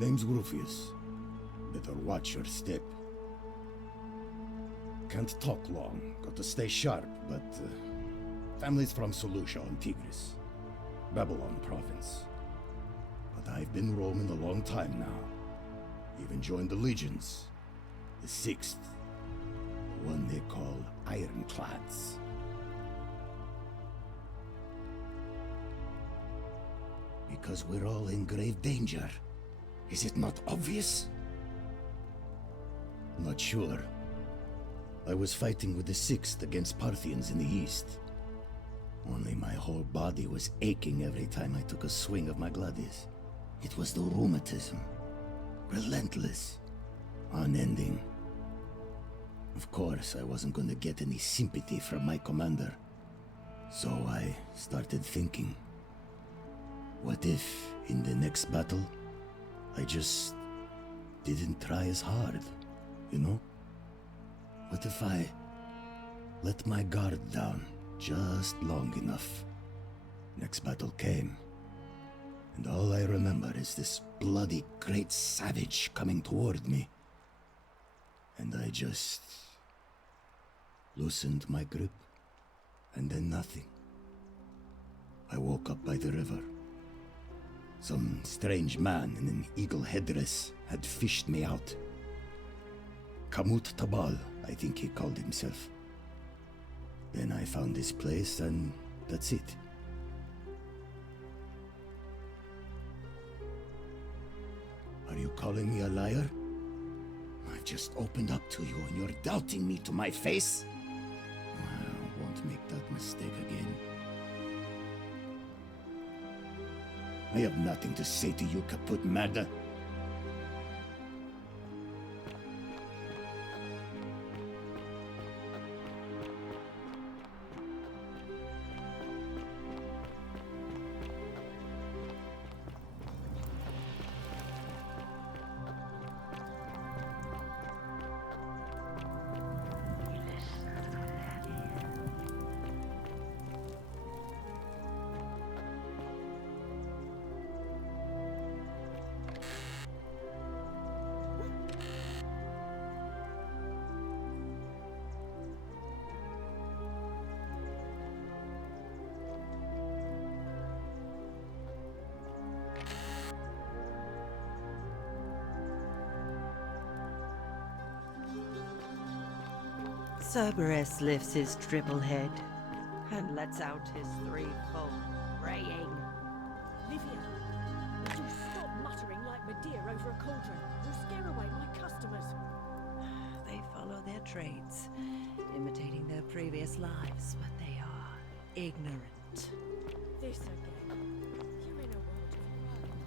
Name's Rufius. Better watch your step. Can't talk long, got to stay sharp, but family's from Solucia on Tigris, Babylon province. But I've been roaming a long time now. Even joined the legions, the 6th, the one they call Ironclads. Because we're all in grave danger. Is it not obvious? Not sure. I was fighting with the 6th against Parthians in the east. Only my whole body was aching every time I took a swing of my gladius. It was the rheumatism. Relentless. Unending. Of course, I wasn't going to get any sympathy from my commander. So I started thinking. What if, in the next battle, I just didn't try as hard, you know? What if I let my guard down just long enough? Next battle came, and all I remember is this bloody great savage coming toward me. And I just loosened my grip, and then nothing. I woke up by the river. Some strange man in an eagle headdress had fished me out. Kamut Tabal, I think he called himself. Then I found this place, and that's it. Are you calling me a liar? I've just opened up to you, and you're doubting me to my face? I won't make that mistake again. I have nothing to say to you, kaput murder. Cerberus lifts his triple head and lets out his threefold braying. Livia, would you stop muttering like Medea over a cauldron? You'll scare away my customers. They follow their trades, imitating their previous lives, but they are ignorant. This again. You're in a world of your own.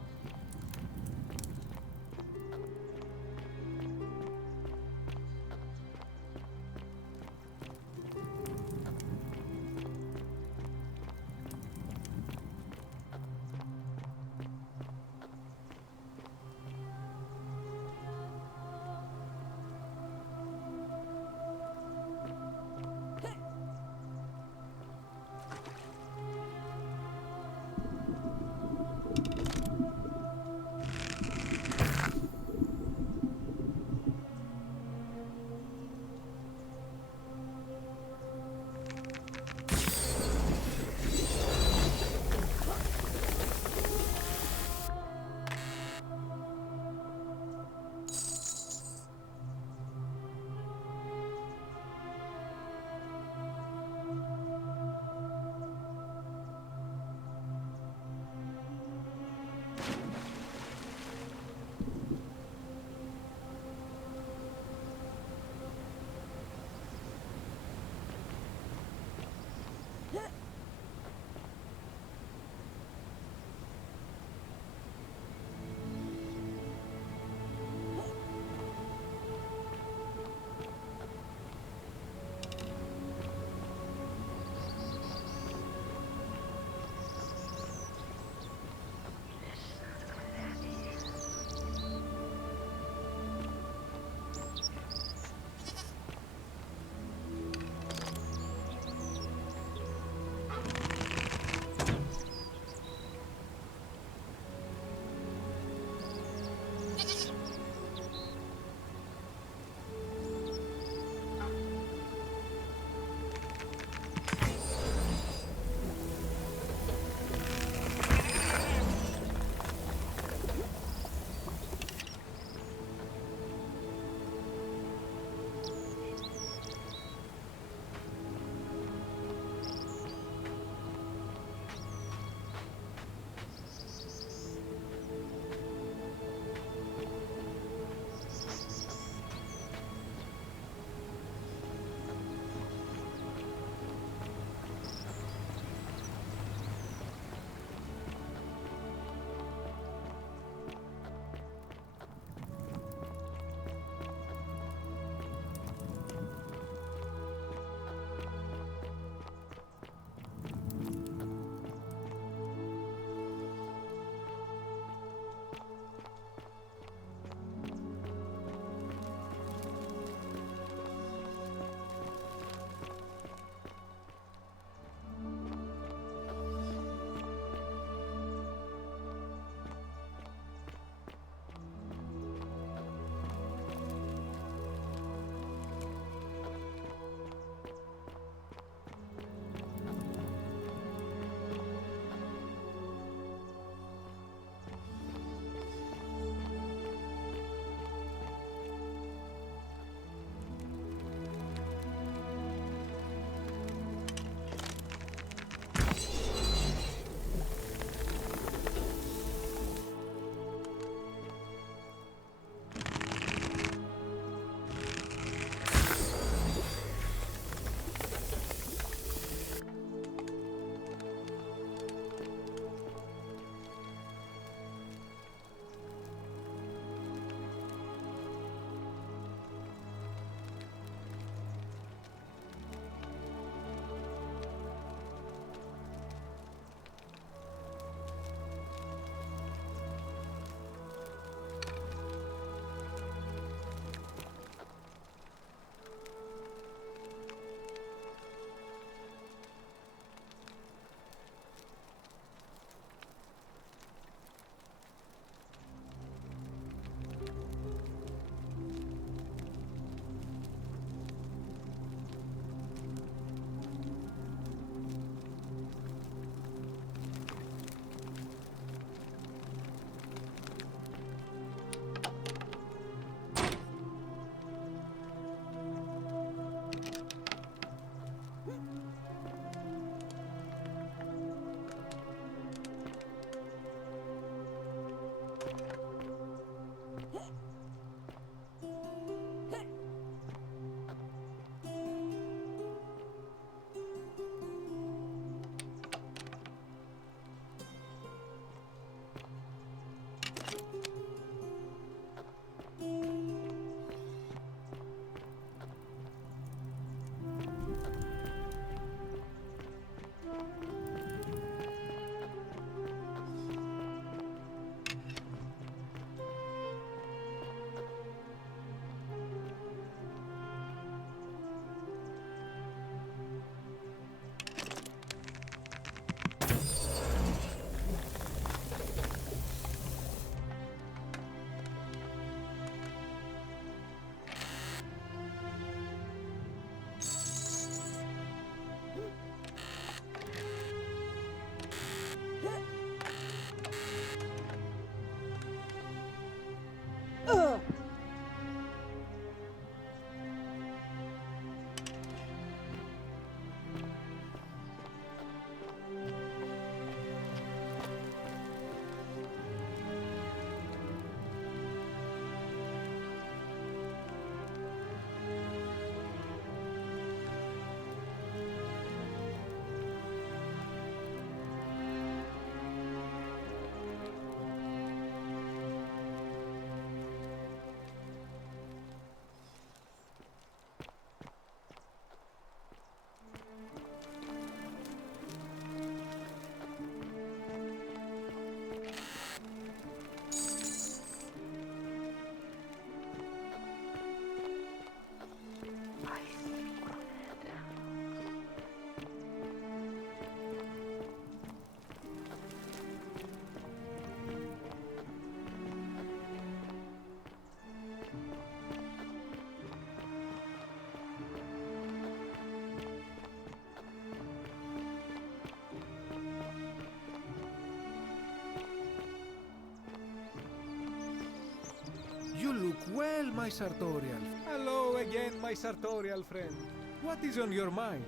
look well, my sartorial. Hello again, my sartorial friend. What is on your mind?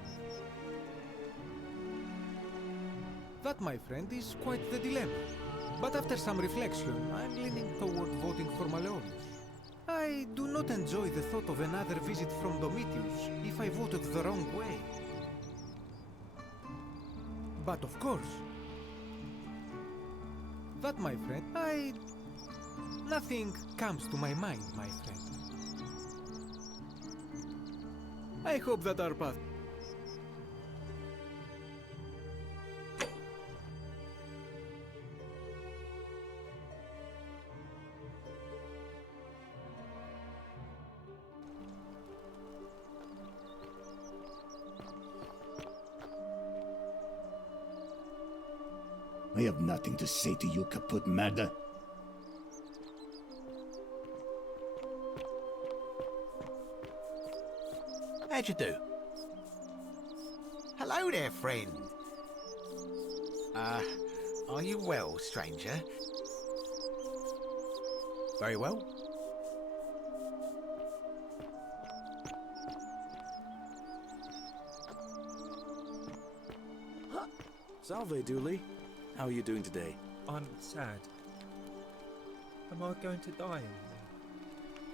That, my friend, is quite the dilemma. But after some reflection, I'm leaning toward voting for Malleolus. I do not enjoy the thought of another visit from Domitius if I voted the wrong way. But of course, that, my friend, nothing comes to my mind, my friend. I hope that our path... I have nothing to say to you, kaput murder. How'd you do? Hello there, friend. Are you well, stranger? Very well. Salve, Dooley. How are you doing today? I'm sad. Am I going to die?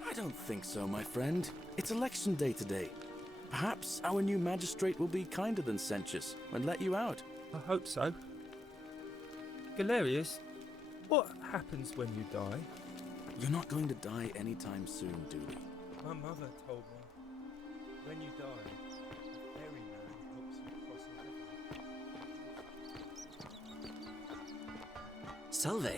I don't think so, my friend. It's election day today. Perhaps our new magistrate will be kinder than Sentius and let you out. I hope so. Galerius, what happens when you die? You're not going to die anytime soon, Dooley. My mother told me, when you die, a ferryman helps you cross a river. Salve.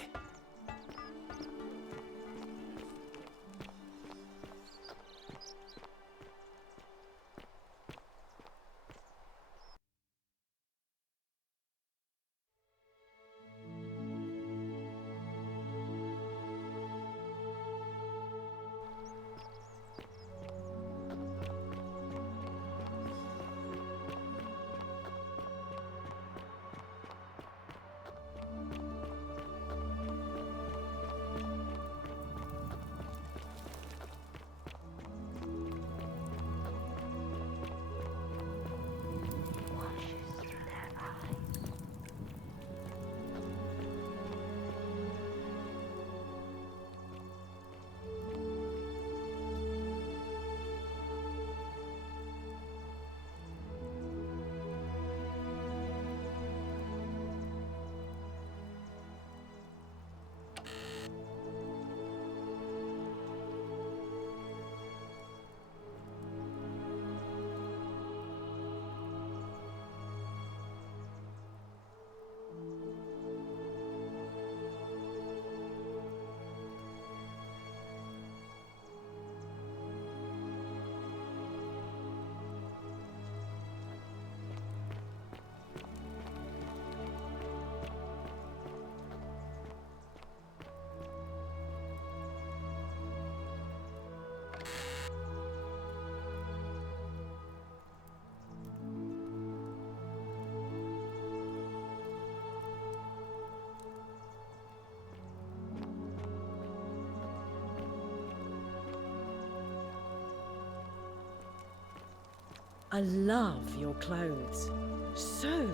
I love your clothes. So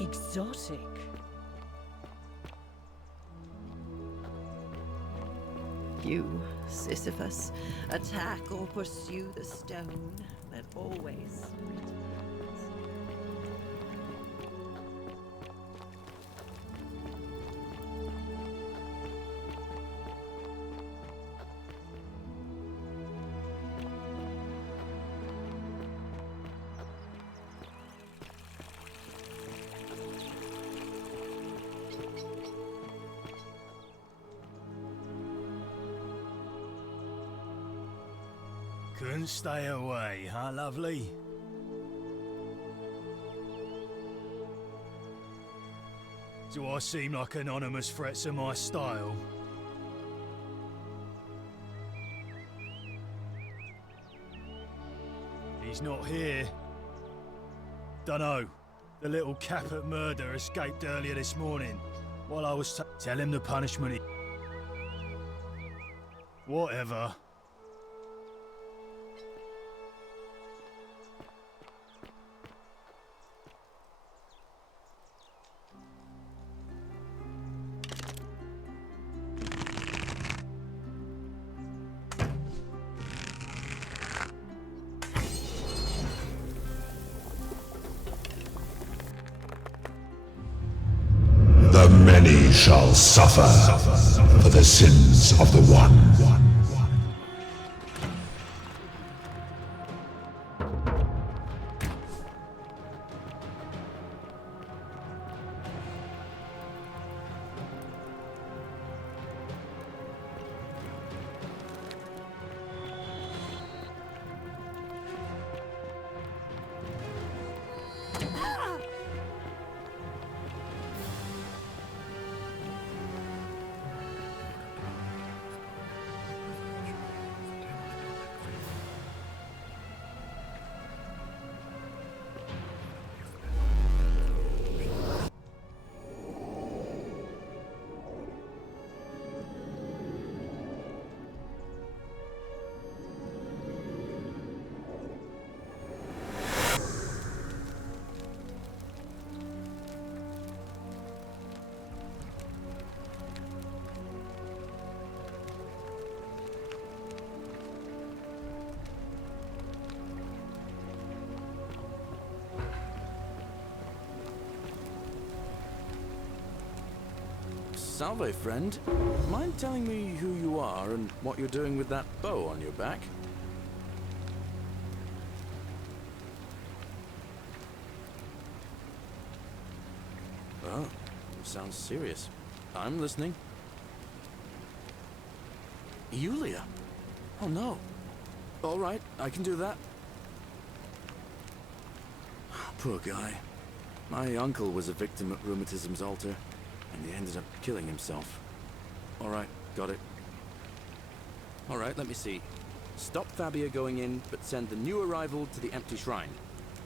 exotic. You, Sisyphus, attack or pursue the stone that always returns. Couldn't stay away, huh, lovely? Do I seem like anonymous threats to my style? He's not here. Dunno. The little caput murder escaped earlier this morning, while I was tell him the punishment he... Whatever. The many shall suffer for the sins of the one. Salve, friend. Mind telling me who you are and what you're doing with that bow on your back? Oh, sounds serious. I'm listening. Yulia? Oh no. All right, I can do that. Poor guy. My uncle was a victim at rheumatism's altar, and he ended up killing himself. All right, got it. All right, let me see. Stop Fabia going in, but send the new arrival to the empty shrine.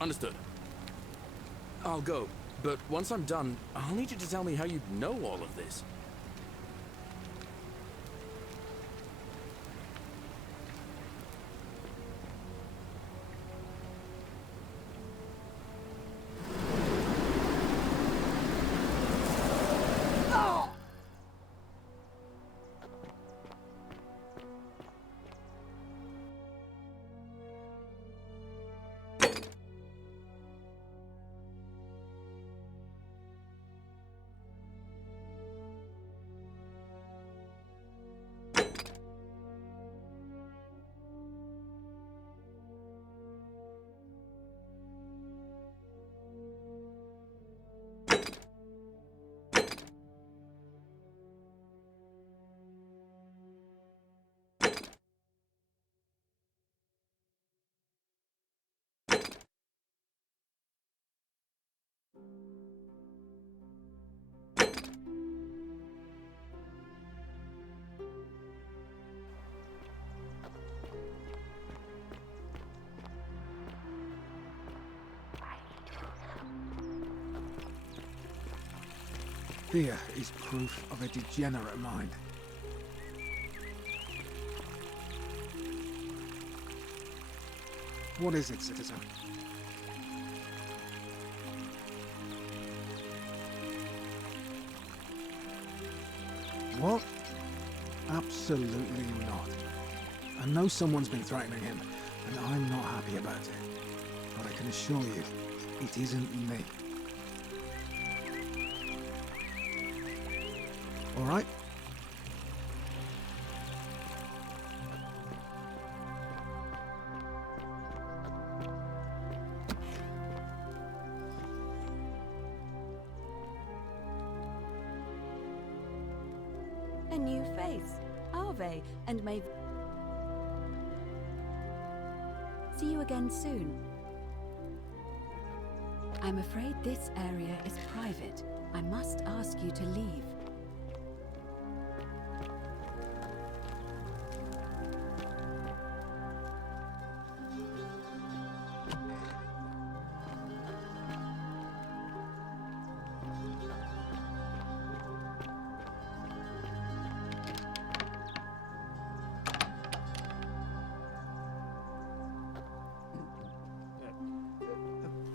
Understood. I'll go, but once I'm done, I'll need you to tell me how you know all of this. Fear is proof of a degenerate mind. What is it, citizen? What? Absolutely not. I know someone's been threatening him, and I'm not happy about it. But I can assure you, it isn't me. All right? A new face, Ave, and may see you again soon. I'm afraid this area is private. I must ask you to leave.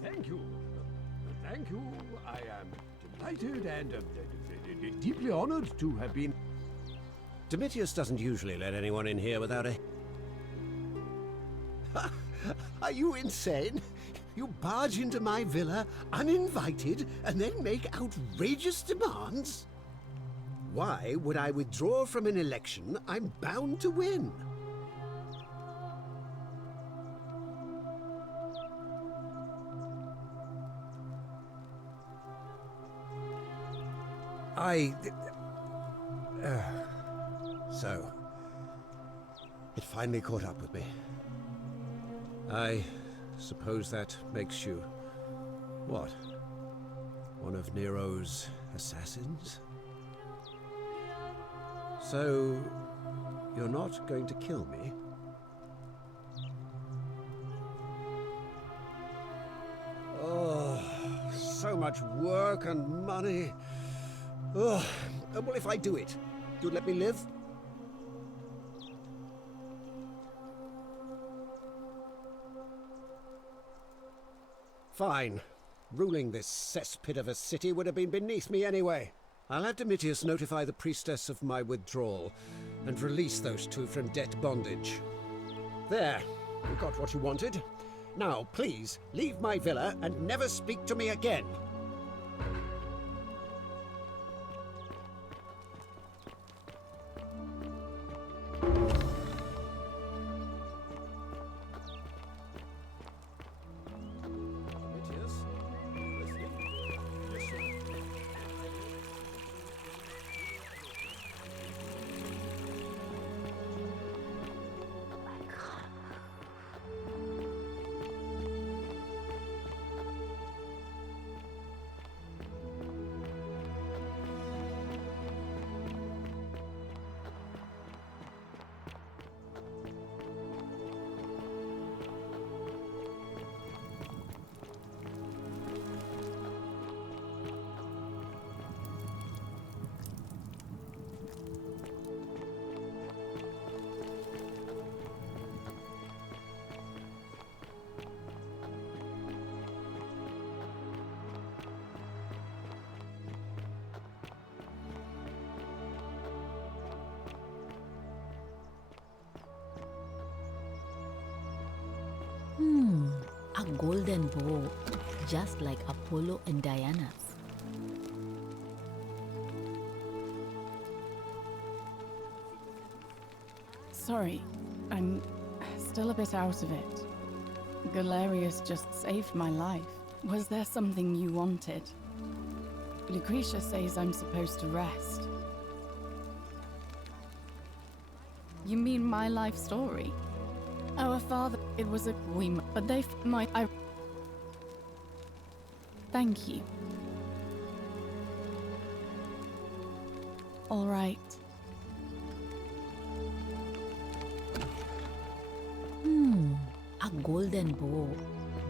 Thank you. I am delighted and deeply honored to have been... Domitius doesn't usually let anyone in here without a... Are you insane? You barge into my villa uninvited and then make outrageous demands? Why would I withdraw from an election I'm bound to win? So, it finally caught up with me. I suppose that makes you, what? One of Nero's assassins? So, you're not going to kill me? Oh, so much work and money. Oh, well, if I do it, you'd let me live? Fine. Ruling this cesspit of a city would have been beneath me anyway. I'll have Domitius notify the priestess of my withdrawal and release those two from debt bondage. There, you got what you wanted. Now, please, leave my villa and never speak to me again. A golden bow, just like Apollo and Diana's. Sorry, I'm still a bit out of it. Galerius just saved my life. Was there something you wanted? Lucretia says I'm supposed to rest. You mean my life story? Our father, it was a but they I. Thank you. All right. A golden bow,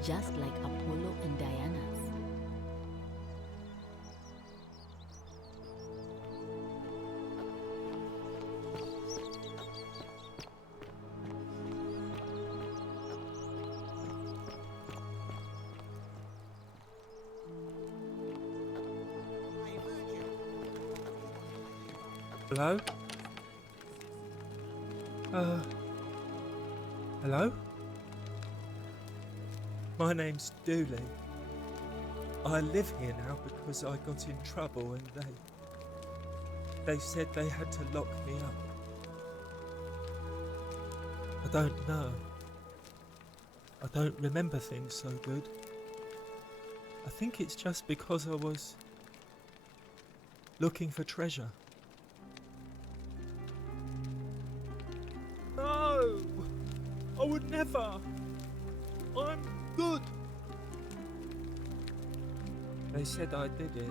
just like Apollo and Diana's. Hello? Hello? My name's Dooley. I live here now because I got in trouble and they said they had to lock me up. I don't know. I don't remember things so good. I think it's just because I was looking for treasure. No! I would never! I'm good! They said I did it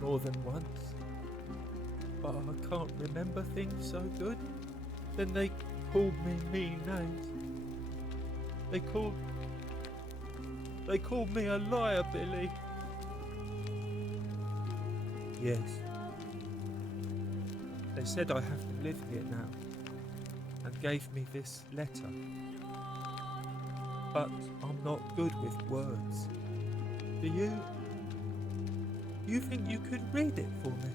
more than once, but I can't remember things so good. Then they called me mean names. They called me a liar, Billy. Yes. They said I have to live here now, and gave me this letter. But I'm not good with words. Do you think you could read it for me?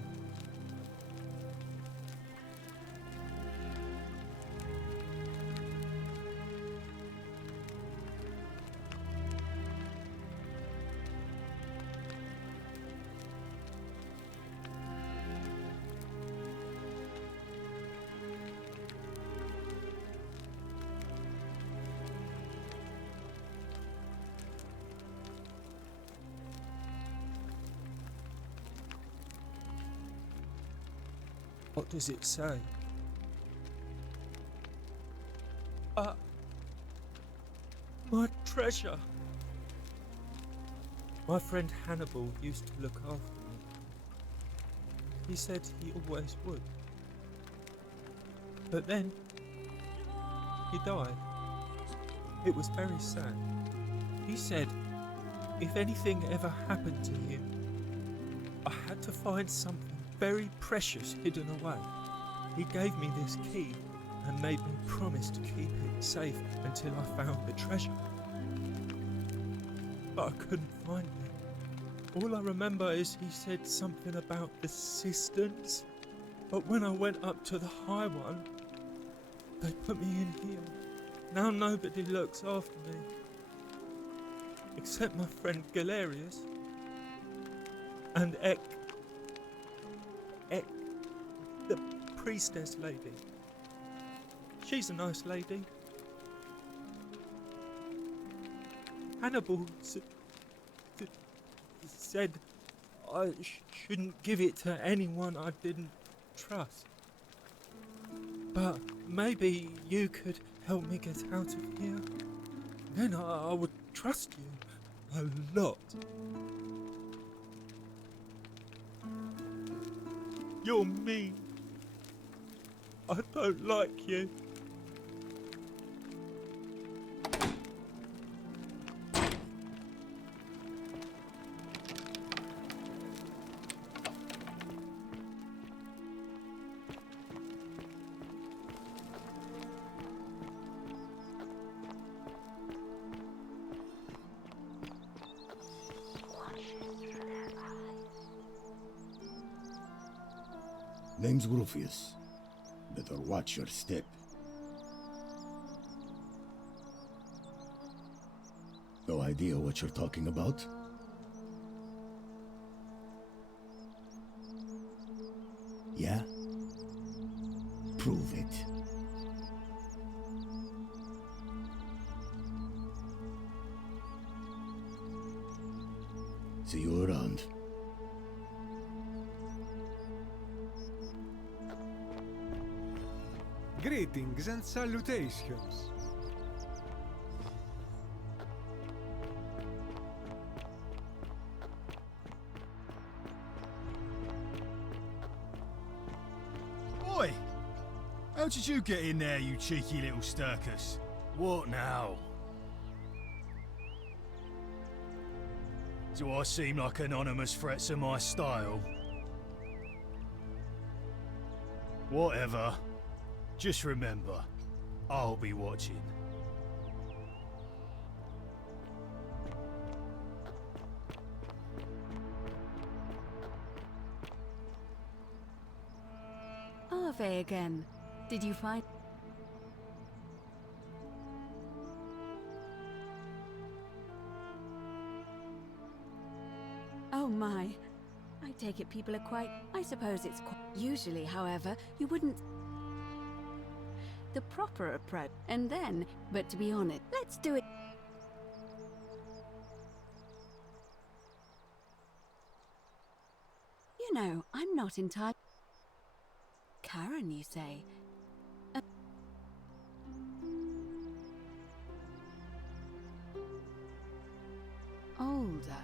What does it say? My treasure! My friend Hannibal used to look after me. He said he always would. But then, he died. It was very sad. He said, if anything ever happened to him, I had to find something very precious hidden away. He gave me this key and made me promise to keep it safe until I found the treasure. But I couldn't find it. All I remember is he said something about the cisterns, but when I went up to the high one, they put me in here. Now nobody looks after me, except my friend Galerius and Ek, the priestess lady. She's a nice lady. Hannibal said I shouldn't give it to anyone I didn't trust. But maybe you could help me get out of here. Then I would trust you a lot. You're mean. I don't like you. Name's Rufius. Better watch your step. No idea what you're talking about? Yeah? Prove it. See you around. Greetings and salutations. Oi! How did you get in there, you cheeky little stirkus? What now? Do I seem like anonymous threats in my style? Whatever. Just remember, I'll be watching. Ave again. Did you find... Oh my. I take it people are quite... I suppose it's quite... Usually, however, you wouldn't... The proper approach. And then, but to be honest, let's do it... You know, I'm not entirely... Karen, you say? Older.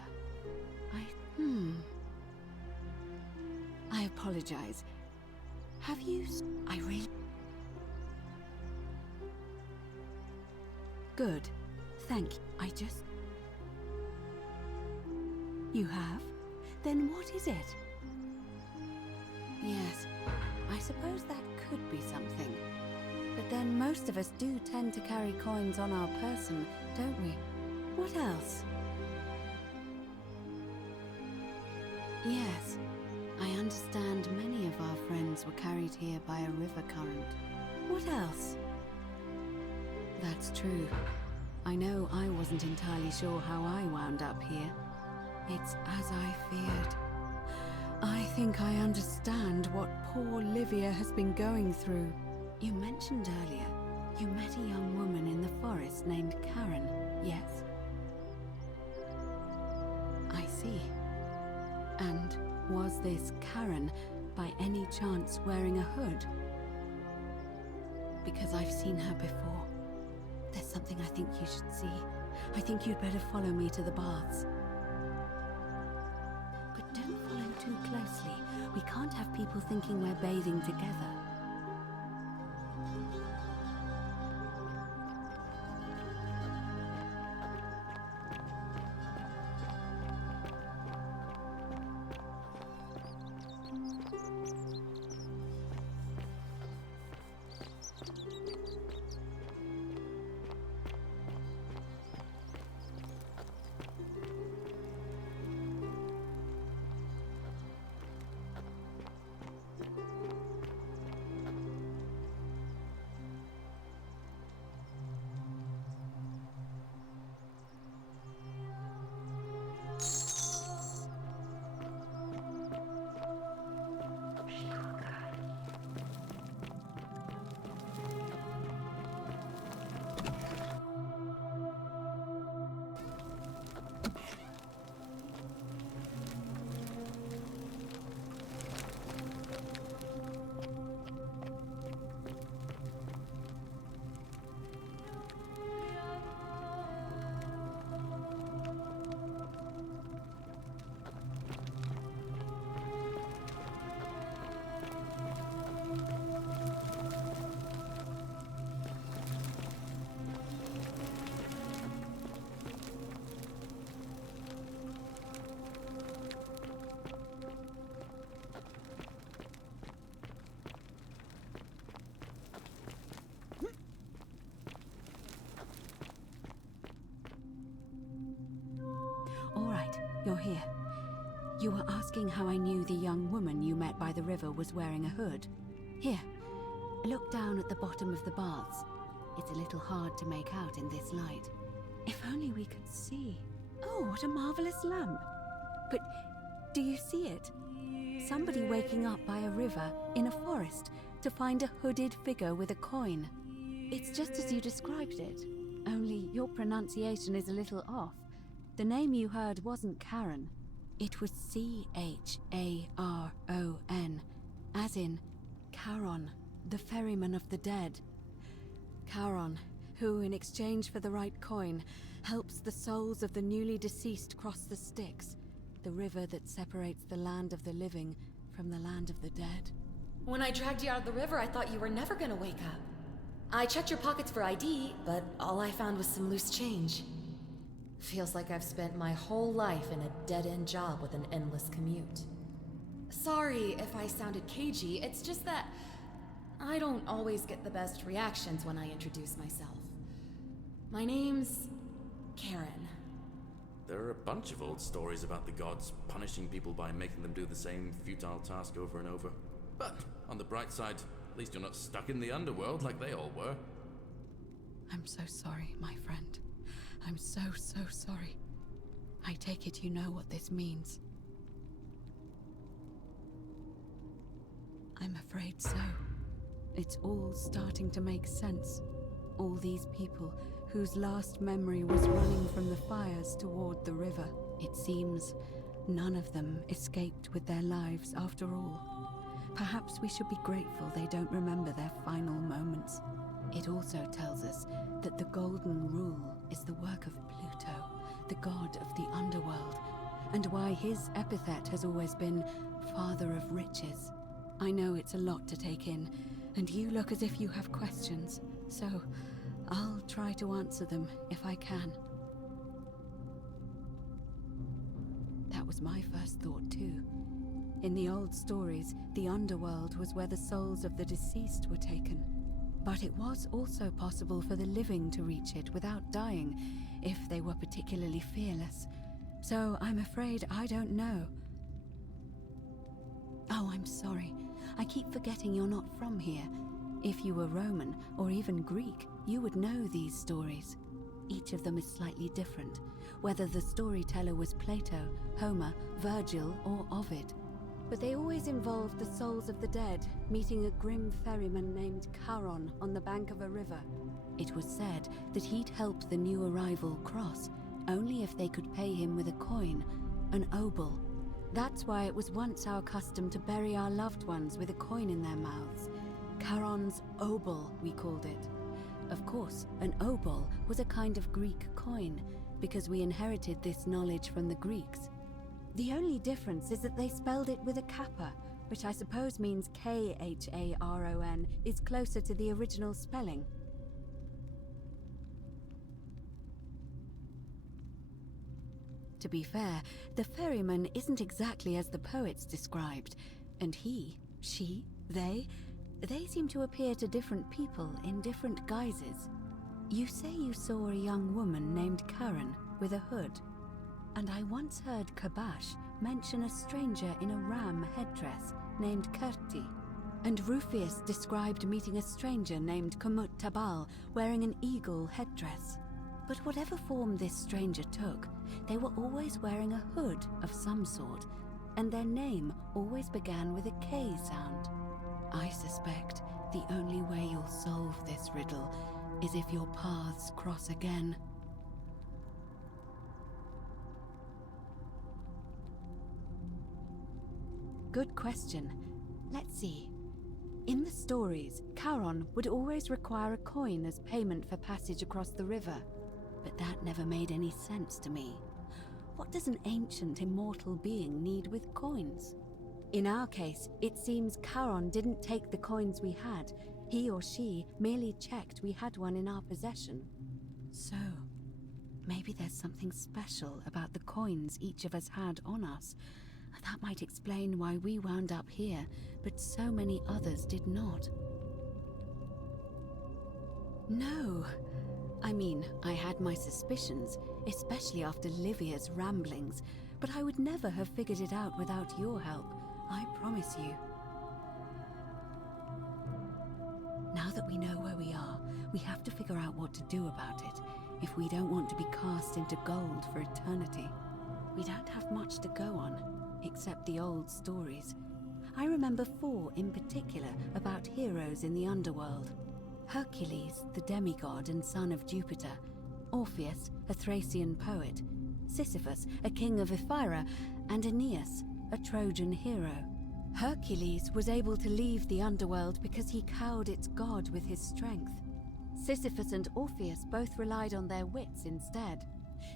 I apologize. Have you... I really... Good. Thank you. I just... You have? Then what is it? Yes, I suppose that could be something. But then most of us do tend to carry coins on our person, don't we? What else? Yes, I understand many of our friends were carried here by a river current. What else? That's true. I know I wasn't entirely sure how I wound up here. It's as I feared. I think I understand what poor Livia has been going through. You mentioned earlier, you met a young woman in the forest named Karen, yes? I see. And was this Karen by any chance wearing a hood? Because I've seen her before. There's something I think you should see. I think you'd better follow me to the baths. But don't follow too closely. We can't have people thinking we're bathing together. You're here. You were asking how I knew the young woman you met by the river was wearing a hood. Here, look down at the bottom of the baths. It's a little hard to make out in this light. If only we could see. Oh, what a marvelous lamp. But do you see it? Somebody waking up by a river in a forest to find a hooded figure with a coin. It's just as you described it, only your pronunciation is a little off. The name you heard wasn't Karen. It was C-H-A-R-O-N, as in Charon, the ferryman of the dead. Charon, who, in exchange for the right coin, helps the souls of the newly deceased cross the Styx, the river that separates the land of the living from the land of the dead. When I dragged you out of the river, I thought you were never gonna wake up. I checked your pockets for ID, but all I found was some loose change. Feels like I've spent my whole life in a dead-end job with an endless commute. Sorry if I sounded cagey, it's just that I don't always get the best reactions when I introduce myself. My name's Karen. There are a bunch of old stories about the gods punishing people by making them do the same futile task over and over. But on the bright side, at least you're not stuck in the underworld like they all were. I'm so sorry, my friend. I'm so sorry. I take it you know what this means. I'm afraid so. It's all starting to make sense. All these people whose last memory was running from the fires toward the river. It seems none of them escaped with their lives after all. Perhaps we should be grateful they don't remember their final moments. It also tells us that the Golden Rule is the work of Pluto, the god of the underworld, and why his epithet has always been Father of Riches. I know it's a lot to take in, and you look as if you have questions, so I'll try to answer them if I can. That was my first thought too. In the old stories, the underworld was where the souls of the deceased were taken. But it was also possible for the living to reach it without dying, if they were particularly fearless. So I'm afraid I don't know. Oh, I'm sorry. I keep forgetting you're not from here. If you were Roman, or even Greek, you would know these stories. Each of them is slightly different, whether the storyteller was Plato, Homer, Virgil, or Ovid. But they always involved the souls of the dead meeting a grim ferryman named Charon on the bank of a river. It was said that he'd help the new arrival cross only if they could pay him with a coin, an obol. That's why it was once our custom to bury our loved ones with a coin in their mouths. Charon's obol, we called it. Of course, an obol was a kind of Greek coin, because we inherited this knowledge from the Greeks. The only difference is that they spelled it with a kappa, which I suppose means Kharon is closer to the original spelling. To be fair, the ferryman isn't exactly as the poets described, and he, she, they seem to appear to different people in different guises. You say you saw a young woman named Karen with a hood, and I once heard Kabash mention a stranger in a ram headdress named Kerti, and Rufius described meeting a stranger named Kumut Tabal wearing an eagle headdress. But whatever form this stranger took, they were always wearing a hood of some sort, and their name always began with a K sound. I suspect the only way you'll solve this riddle is if your paths cross again. Good question. Let's see. In the stories, Charon would always require a coin as payment for passage across the river, but that never made any sense to me. What does an ancient immortal being need with coins? In our case, it seems Charon didn't take the coins we had. He or she merely checked we had one in our possession. So, maybe there's something special about the coins each of us had on us. That might explain why we wound up here, but so many others did not. No. I mean, I had my suspicions, especially after Livia's ramblings, but I would never have figured it out without your help, I promise you. Now that we know where we are, we have to figure out what to do about it, if we don't want to be cast into gold for eternity. We don't have much to go on, except the old stories. I remember 4 in particular about heroes in the underworld. Hercules, the demigod and son of Jupiter, Orpheus, a Thracian poet, Sisyphus, a king of Ephyra, and Aeneas, a Trojan hero. Hercules was able to leave the underworld because he cowed its god with his strength. Sisyphus and Orpheus both relied on their wits instead.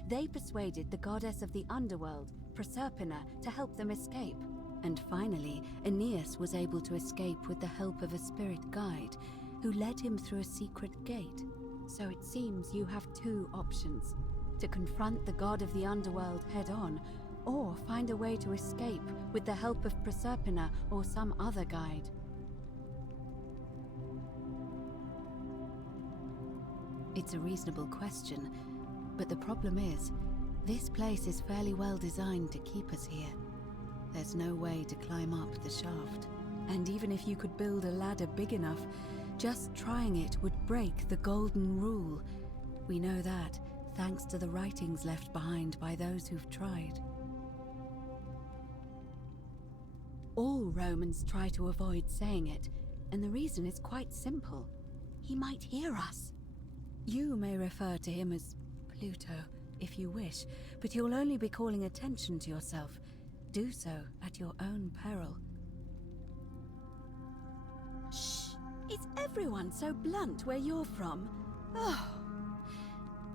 They persuaded the goddess of the underworld, Proserpina, to help them escape. And finally, Aeneas was able to escape with the help of a spirit guide, who led him through a secret gate. So it seems you have 2 options: to confront the god of the underworld head-on, or find a way to escape with the help of Proserpina or some other guide. It's a reasonable question, but the problem is, this place is fairly well designed to keep us here. There's no way to climb up the shaft. And even if you could build a ladder big enough, just trying it would break the golden rule. We know that, thanks to the writings left behind by those who've tried. All Romans try to avoid saying it, and the reason is quite simple. He might hear us. You may refer to him as Pluto, if you wish, but you'll only be calling attention to yourself. Do so at your own peril. Shh! Is everyone so blunt where you're from? Oh.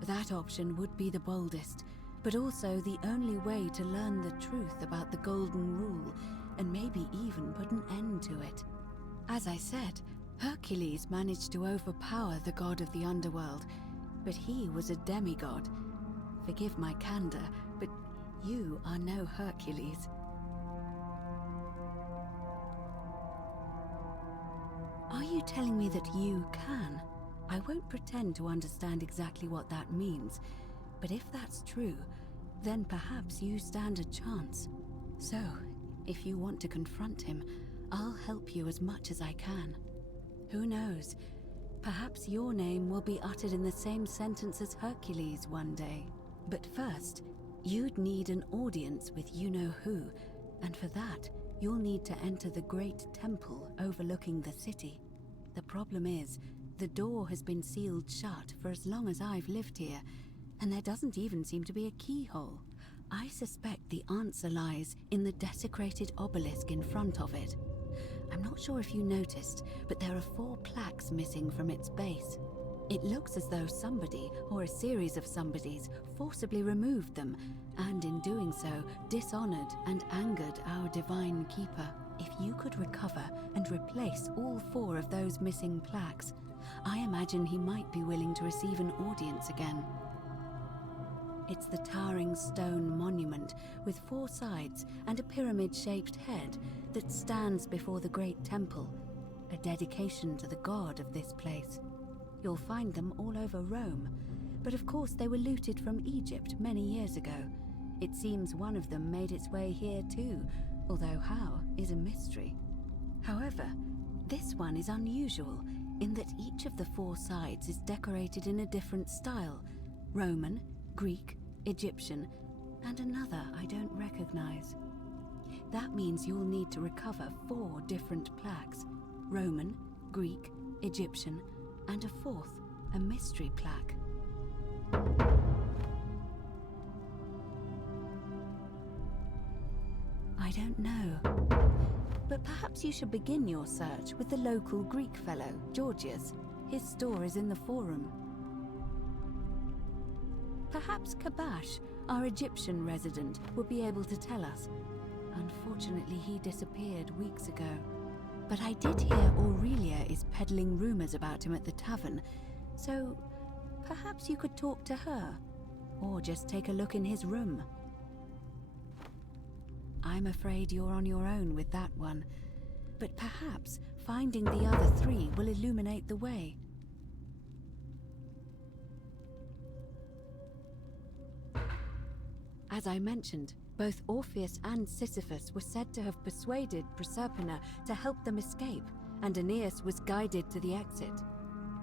That option would be the boldest, but also the only way to learn the truth about the Golden Rule, and maybe even put an end to it. As I said, Hercules managed to overpower the god of the underworld, but he was a demigod. Forgive my candor, but you are no Hercules. Are you telling me that you can? I won't pretend to understand exactly what that means, but if that's true, then perhaps you stand a chance. So, if you want to confront him, I'll help you as much as I can. Who knows? Perhaps your name will be uttered in the same sentence as Hercules one day. But first, you'd need an audience with you-know-who, and for that, you'll need to enter the great temple overlooking the city. The problem is, the door has been sealed shut for as long as I've lived here, and there doesn't even seem to be a keyhole. I suspect the answer lies in the desecrated obelisk in front of it. I'm not sure if you noticed, but there are 4 plaques missing from its base. It looks as though somebody, or a series of somebodies, forcibly removed them, and in doing so, dishonored and angered our divine keeper. If you could recover and replace all 4 of those missing plaques, I imagine he might be willing to receive an audience again. It's the towering stone monument with 4 sides and a pyramid-shaped head that stands before the great temple, a dedication to the god of this place. You'll find them all over Rome, but of course they were looted from Egypt many years ago. It seems one of them made its way here too, although how is a mystery. However, this one is unusual in that each of the 4 sides is decorated in a different style: Roman, Greek, Egyptian, and another I don't recognize. That means you'll need to recover 4 different plaques: Roman, Greek, Egyptian, and a 4th, a mystery plaque. I don't know. But perhaps you should begin your search with the local Greek fellow, Georgius. His store is in the forum. Perhaps Kabash, our Egyptian resident, will be able to tell us. Unfortunately, he disappeared weeks ago. But I did hear Aurelia is peddling rumors about him at the tavern, so perhaps you could talk to her, or just take a look in his room. I'm afraid you're on your own with that one, but perhaps finding the other 3 will illuminate the way. As I mentioned, both Orpheus and Sisyphus were said to have persuaded Proserpina to help them escape, and Aeneas was guided to the exit.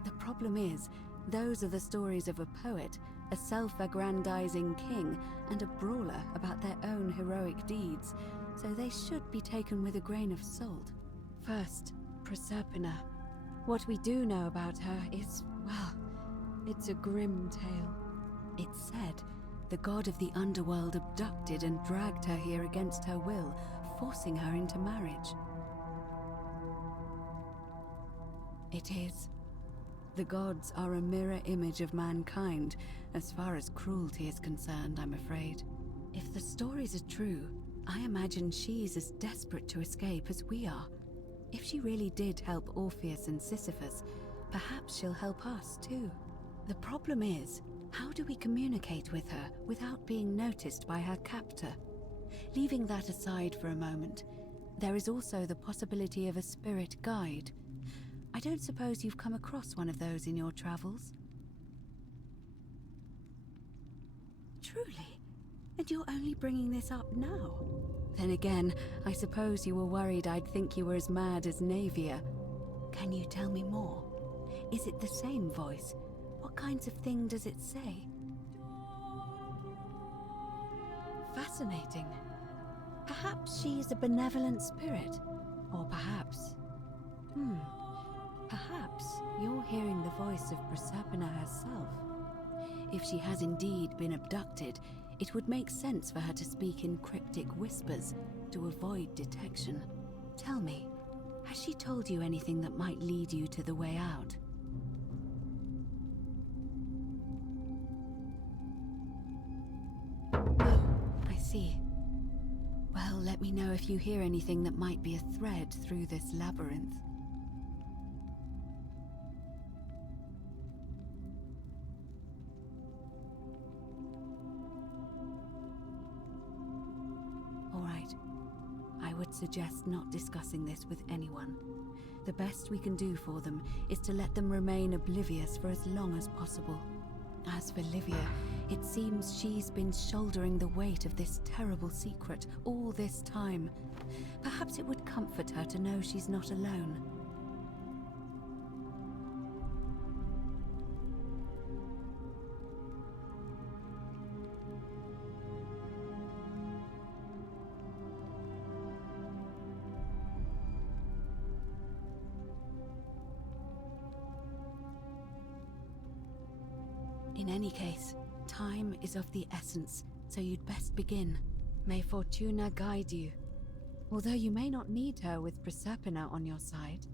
The problem is, those are the stories of a poet, a self-aggrandizing king, and a brawler about their own heroic deeds, so they should be taken with a grain of salt. First, Proserpina. What we do know about her is, well, it's a grim tale. It's said the god of the underworld abducted and dragged her here against her will, forcing her into marriage. It is. The gods are a mirror image of mankind, as far as cruelty is concerned, I'm afraid. If the stories are true, I imagine she's as desperate to escape as we are. If she really did help Orpheus and Sisyphus, perhaps she'll help us too. The problem is, how do we communicate with her without being noticed by her captor? Leaving that aside for a moment, there is also the possibility of a spirit guide. I don't suppose you've come across one of those in your travels? Truly? And you're only bringing this up now? Then again, I suppose you were worried I'd think you were as mad as Navia. Can you tell me more? Is it the same voice? What kinds of thing does it say? Fascinating. Perhaps she's a benevolent spirit. Or perhaps... Perhaps you're hearing the voice of Proserpina herself. If she has indeed been abducted, it would make sense for her to speak in cryptic whispers to avoid detection. Tell me, has she told you anything that might lead you to the way out? Oh, I see. Well, let me know if you hear anything that might be a thread through this labyrinth. I would suggest not discussing this with anyone. The best we can do for them is to let them remain oblivious for as long as possible. As for Livia, it seems she's been shouldering the weight of this terrible secret all this time. Perhaps it would comfort her to know she's not alone. In any case, time is of the essence. so you'd best begin. May Fortuna guide you. Although you may not need her with Proserpina on your side.